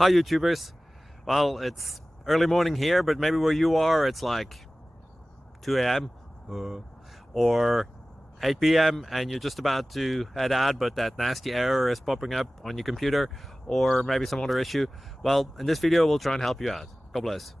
Hi YouTubers. Well, it's early morning here, but maybe where you are it's like 2 a.m. or 8 p.m. and you're just about to head out, but that nasty error is popping up on your computer, or maybe some other issue. Well, in this video we'll try and help you out. God bless.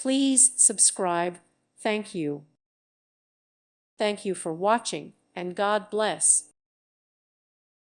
Please subscribe. Thank you. Thank you for watching, and God bless.